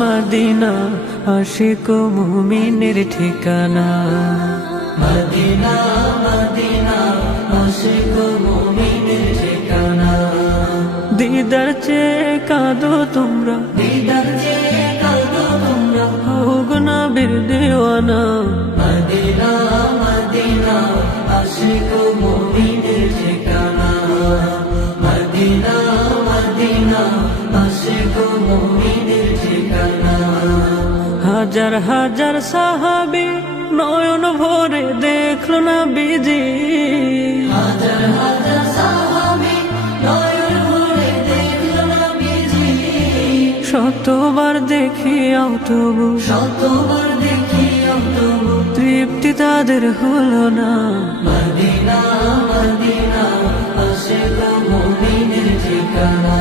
Medina Ashiq মুমিনের ঠিকানা। Medina Medina Ashiq মুমিনের ঠিকানা। দিদার চেয়ে কাঁদো তোমরা, দিদার চেয়ে কাঁদো তোমরা, হোক নবীর দিওয়ানা। মদিনা মদিনা আশিক মুমিনের ঠিকানা। মদিনা মদিনা আশিক মুমিনের ঠিকানা। হাজার হাজার সাহাবী নয়ন ভরে দেখলো নবীজি। হাজার হাজার সাহাবী নয়ন ভরে দেখলো নবীজি। শতবার দেখিয়াও তবু, শতবার দেখিয়াও তবু তৃপ্তি তাদের হলো না। মদিনা মদিনা আশিক মুমিনের ঠিকানা।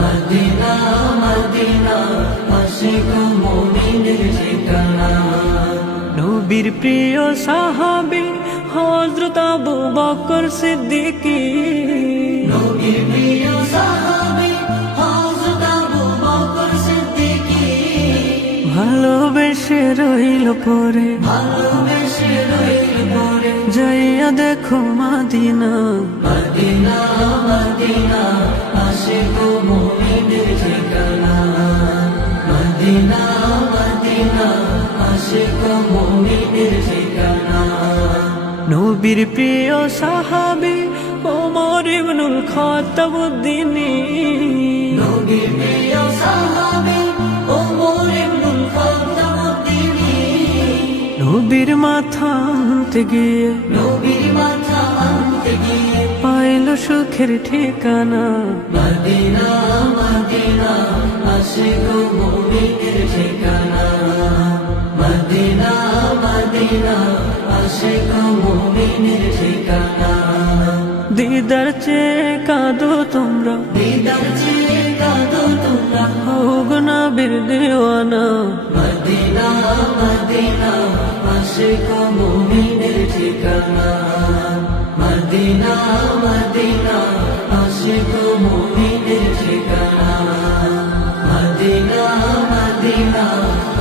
মদিনা মদিনা আশিক মুমিনের ঠিকানা। নবীর প্রিয় সাহাবী হযরত আবু বকর সিদ্দিকী। নবীর প্রিয় সাহাবী হযরত আবু বকর সিদ্দিকী। ভালোবেসে রইল পরে, ভালোবেসে রইল পরে, যাইয়া দেখো মদিনা। মদিনা মদিনা আশিক মুমিনের ঠিকানা। মদিনা মদিনা আশিক মুমিনের ঠিকানা। নবীর প্রিয় সাহাবী ওমর ইবনুল খাত্তাব উদ্দিনী। নবীর প্রিয় সাহাবী ওমর ইবনুল খাত্তাব উদ্দিনী। নবীর মাথা আনতে গিয়ে, নবীর মাথা আনতে গিয়ে পাইল সুখের ঠিকানা। মদিনা মদিনা আশিক মুমিনের ঠিকানা। মদিনা মদিনা আশিক মুমিনের ঠিকানা। দিদার চেয়ে কাঁদো তোমরা, দিদার চেয়ে কাঁদো তোমরা, হোক নবীর দিওয়ানা। মদিনা মদিনা আশিক মুমিনের ঠিকানা। মদিনা মদিনা আশিক মুমিনের ঠিকানা। Medina Medina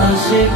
Ashiq